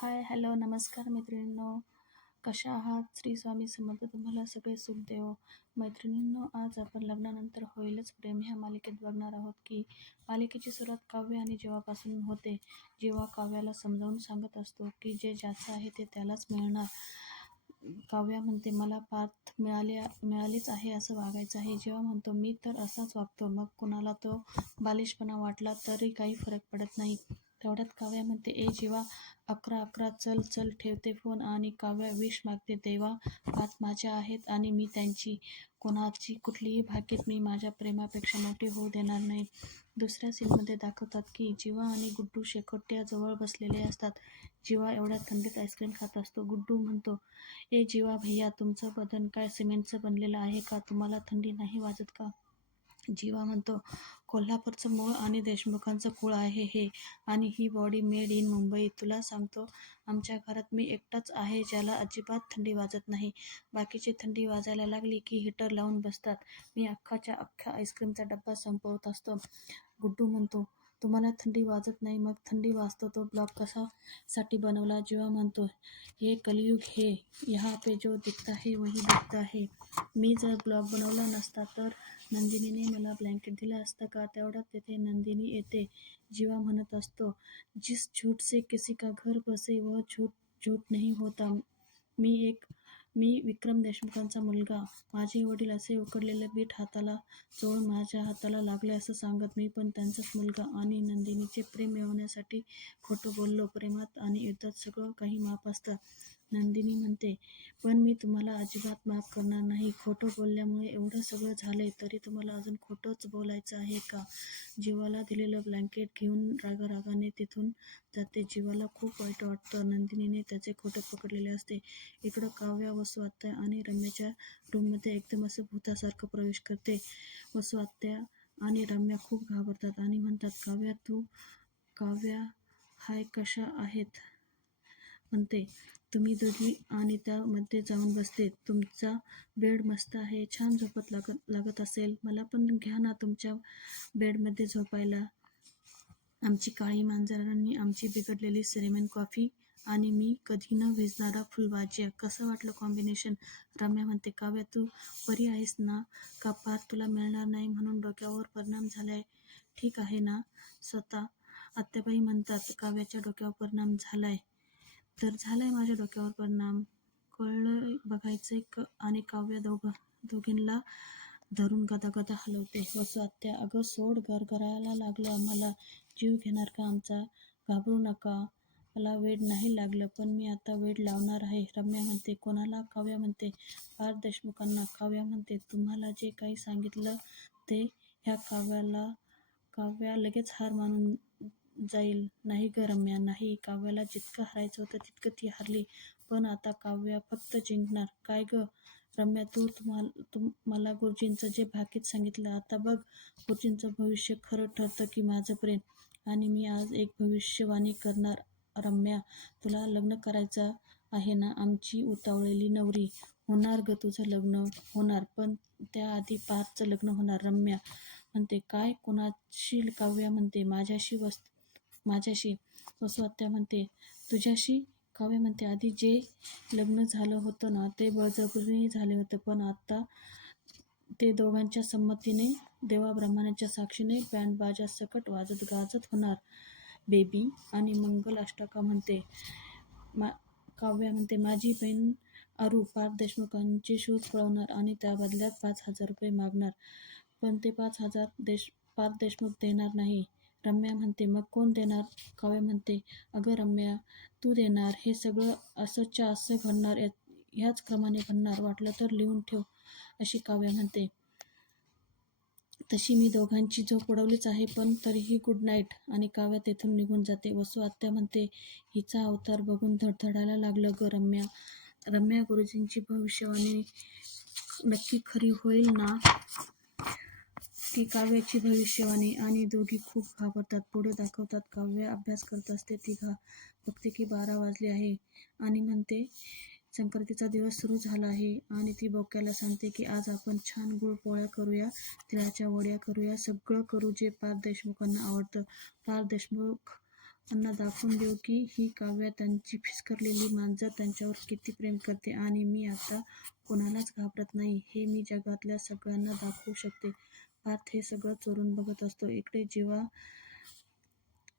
हाय, hello, नमस्कार मैत्रिणींनो. कशा आहात? श्री स्वामी समर्थ तुम्हाला सगळे सुख देवो. मैत्रिणींनो, आज आपण लग्नानंतर होईलच प्रेम ह्या मालिकेत बघणार आहोत की मालिकेची सुरुवात काव्य आणि जीवापासून होते. जीवा काव्याला समजावून सांगत असतो की जे ज्याचं आहे ते त्यालाच मिळणार. काव्या म्हणते मला पार्थ मिळालीच आहे असं वागायचं आहे. जीवा म्हणतो मी तर असाच वागतो, मग कुणाला तो बालिशपणा वाटला तरी काही फरक पडत नाही. तेवढ्यात काव्या म्हणते ए जीवा 11-11 चल चल ठेवते फोन आणि काव्या विश मागते. देवा, पाच माझ्या आहेत आणि मी त्यांची. कोणाची कुठलीही भाकीत मी माझ्या प्रेमापेक्षा मोठी होऊ देणार नाही. दुसऱ्या सीनमध्ये दाखवतात की जीवा आणि गुड्डू शेकोट्याजवळ बसलेले असतात. जीवा एवढ्या थंडीत आईस्क्रीम खात असतो. गुड्डू म्हणतो ए जीवा भैया, तुमचं बदन काय सिमेंटचं बनलेलं आहे का? तुम्हाला थंडी नाही वाजत का? जीवा म्हणतो कोल्हापूरचं मूळ आणि देशमुखांचं कुळ आहे हे, आणि ही बॉडी मेड इन मुंबई. तुला सांगतो, आमच्या घरात मी एकटाच आहे ज्याला अजिबात थंडी वाजत नाही. बाकीची थंडी वाजायला लागली की हीटर लावून बसतात. मी अख्खाच्या अख्खा आईस्क्रीमचा डब्बा संपवत असतो. गुड्डू म्हणतो तुम्हाला थंडी वाजत नाही, मग थंडी वाजतो तो ब्लॉग कशासाठी बनवला? जीवा म्हणतो हे कलयुग है, यहाँ पे जो दिखता है वही दिखता है. मी जर ब्लॉग बनवला नसता तर नंदिनीने मला ब्लँकेट दिलं असतं का? तेवढ्यात तेथे नंदिनी येते. जीवा म्हणत असतो जिस झूठ से किसी का घर बसे वह झूठ झूठ नहीं होता. मी विक्रम देशमुखांचा मुलगा. माझे वडील असे उकडलेले बीट हाताला चोळून माझ्या हाताला लागले असं सांगत मी पण त्यांचाच मुलगा आणि नंदिनीचे प्रेम मिळवण्यासाठी खोटं बोललो. प्रेमात आणि युद्धात सगळं काही माफ असतं. नंदिनी म्हणते पण मी तुम्हाला अजिबात माफ करणार नाही. खोटं बोलल्यामुळे एवढं सगळं झालंय तरी तुम्हाला अजून खोटंच बोलायचं आहे का? जीवाला दिलेलं ब्लँकेट घेऊन रागारागाने तिथून जाते. जीवाला खूप वाईट वाटतं. नंदिनीने त्याचे खोटं पकडलेले असते. इकडं काव्या वसू आत्या आणि रम्याच्या रूममध्ये एकदम असं भूतासारखं प्रवेश करते. वसू आत्या आणि रम्या खूप घाबरतात आणि म्हणतात काव्या हाय कशा आहेत म्हणते. तुम्ही दोघी आणि त्यामध्ये जाऊन बसते. तुमचा बेड मस्त आहे, छान झोपत लागत असेल. मला पण घ्या ना तुमच्या बेडमध्ये झोपायला. आमची काळी मांजर आणि आमची बिघडलेली सिनेमन कॉफी आणि मी कधी न भिजणारा फुलभाज्या. कसं वाटलं कॉम्बिनेशन? रम्या म्हणते काव्या तू बरी आहेस ना? का पार्थ तुला मिळणार नाही म्हणून डोक्यावर परिणाम झालाय? ठीक आहे ना स्वतः? आत्याबाई म्हणतात काव्याच्या डोक्यावर परिणाम झालाय तर झालाय, माझ्या डोक्यावर परिणाम. कळलं बघायचंय आणि काव्या दोघींना धरून गदागदा हलवते. वसू आत्या अगं सोड, गरगरायला लागलं आम्हाला. जीव घेणार का आमचा? घाबरू नका, मला वेड नाही लागलं, पण मी आता वेड लावणार आहे. रम्या म्हणते कोणाला? काव्या म्हणते पार्थ देशमुखांना. काव्या म्हणते तुम्हाला जे काही सांगितलं ते. ह्या काव्या लगेच हार मानून जाईल. नाही ग रम्या, नाही. काव्याला जितकं हारायचं होतं तितकं ती हारली, पण आता काव्या फक्त जिंकणार. काय ग रम्या, तू मला गुरुजींचं जे भाकीत सांगितलं, आता बघ गुरुजींचं भविष्य खरं ठरतं की माझं प्रेम. आणि मी आज एक भविष्यवाणी करणार. रम्या, तुला लग्न करायचं आहे ना? आमची उतावळलेली नवरी. होणार ग तुझं लग्न, होणार, पण त्याआधी पार्थचं लग्न होणार. रम्या म्हणते काय, कुणाशी? काव्या म्हणते माझ्याशी. वसू आत्या म्हणते तुझ्याशी? काव्या म्हणते आधी जे लग्न झालं होतं ना ते बळजबरीने झाले होते, पण आता ते दोघांच्या संमतीने, देवाब्राह्मणांच्या साक्षीने बँड बाजा सकट वाजत गाजत होणार बेबी. आणि मंगल अष्टका म्हणते काव्या म्हणते माझी बहीण अरू पार्थ देशमुखांचे शोध पळवणार आणि त्या बदल्यात 5,000 रुपये मागणार, पण ते 5,000 पार्थ देशमुख देणार नाही. रम्या म्हणते मग कोण देणार? काव्या म्हणते अगं रम्या, तू देणार. हे सगळं असंच्या असं घडणार, ह्याच क्रमाने घडणार. वाटलं तर लिहून ठेव अशी काव्या म्हणते. तशी मी दोघांची झोप उडवलीच आहे, पण तरीही गुड नाईट. आणि काव्या तेथून निघून जाते. वसू आत्या म्हणते हिचा अवतार बघून धडधडायला लागलं ग रम्या. रम्या, गुरुजींची भविष्यवाणी नक्की खरी होईल ना? ती काव्याची भविष्यवाणी. आणि दोघी खूप घाबरतात. पुढे दाखवतात काव्या अभ्यास करत असते. ती बघते की 12 वाजले आहे आणि म्हणते संक्रांतीचा दिवस सुरू झाला आहे. आणि ती बोक्याला सांगते की आज आपण छान गुळ पोळ्या करूया, तिळाच्या वड्या करूया, सगळं करू जे पार्थ देशमुखांना आवडतं. पार्थ देशमुख त्यांना दाखवून देऊ की ही काव्या त्यांची फिसकरलेली मांजर त्यांच्यावर किती प्रेम करते आणि मी आता कोणालाच घाबरत नाही हे मी जगातल्या सगळ्यांना दाखवू शकते. पार्थ हे सगळं चोरून बघत असतो. इकडे जीवा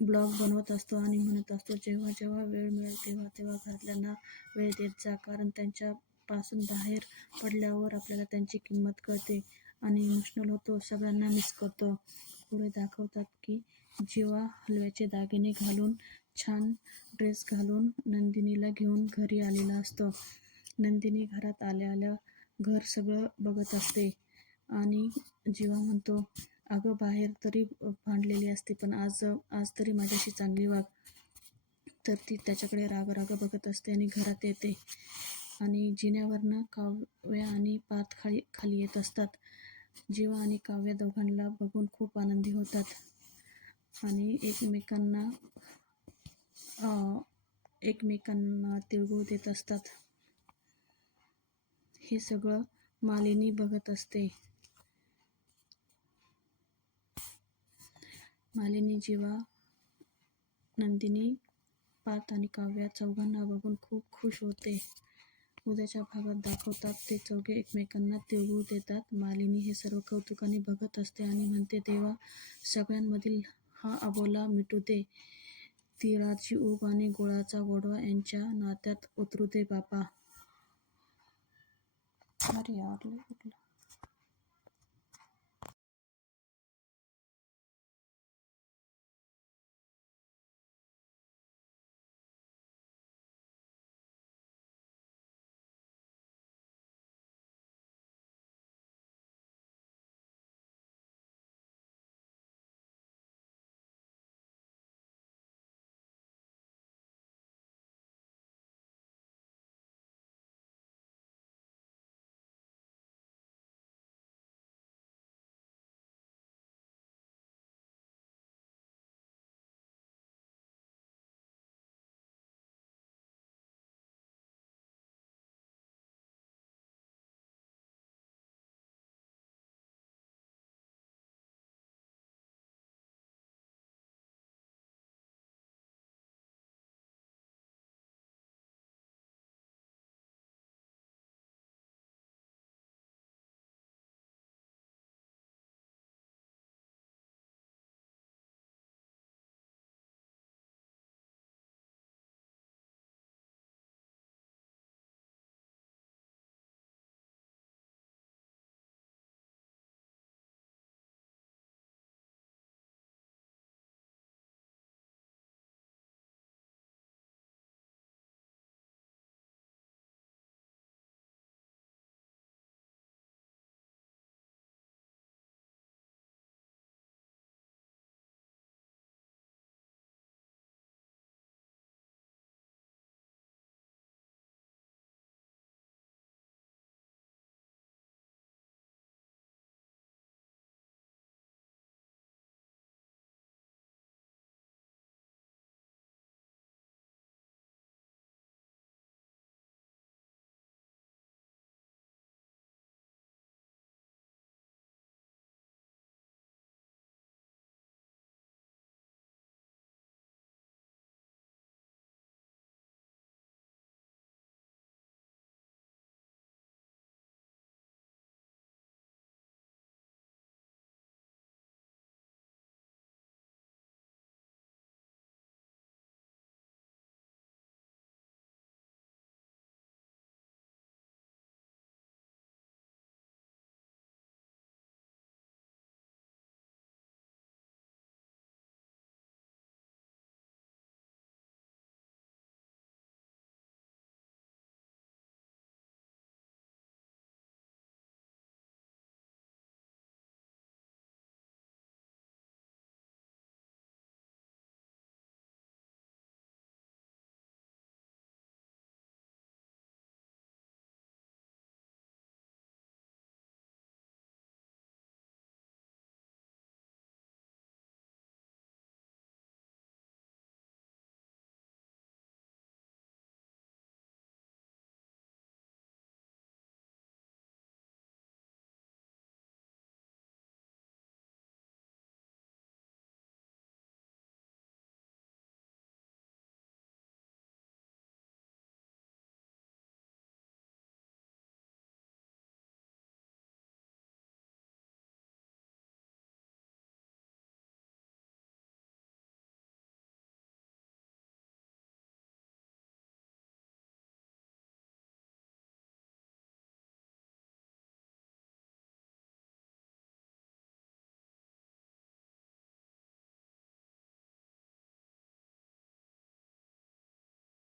ब्लॉग बनवत असतो आणि म्हणत असतो, जेव्हा जेव्हा वेळ मिळेल तेव्हा तेव्हा घरातल्यांना वेळ देत जा, कारण त्यांच्यापासून बाहेर पडल्यावर आपल्याला त्यांची किंमत कळते आणि इमोशनल होतो, सगळ्यांना मिस करतो. पुढे दाखवतात की जीवा हलव्याचे दागिने घालून, छान ड्रेस घालून नंदिनीला घेऊन घरी आलेला असतो. नंदिनी घरात आल्या आल्या घर सगळं बघत असते आणि जीवा म्हणतो, अगं बाहेर तरी भांडलेली असते, पण आज तरी माझ्याशी चांगली वाग. तर ती त्याच्याकडे राग बघत असते आणि घरात येते आणि जिन्यावरनं काव्या आणि पार्थ खाली येत असतात. जीवा आणि काव्या दोघांना बघून खूप आनंदी होतात आणि एकमेकांना तिळगुळ देत असतात. हे सगळं मालिनी बघत असते. मालिनी, जीवा, नंदिनी, पार्थ आणि काव्या चौघांना बघून खूप खुश होते. उद्याच्या भागात दाखवतात ते चौघे एकमेकांना तिळगुळ देतात. मालिनी हे सर्व कौतुकाने बघत असते आणि म्हणते, देवा सगळ्यांमधील हा अबोला मिटू दे. तिळाची ऊब आणि गुळाचा गोडवा यांच्या नात्यात उतरू दे बापा. अरे यार,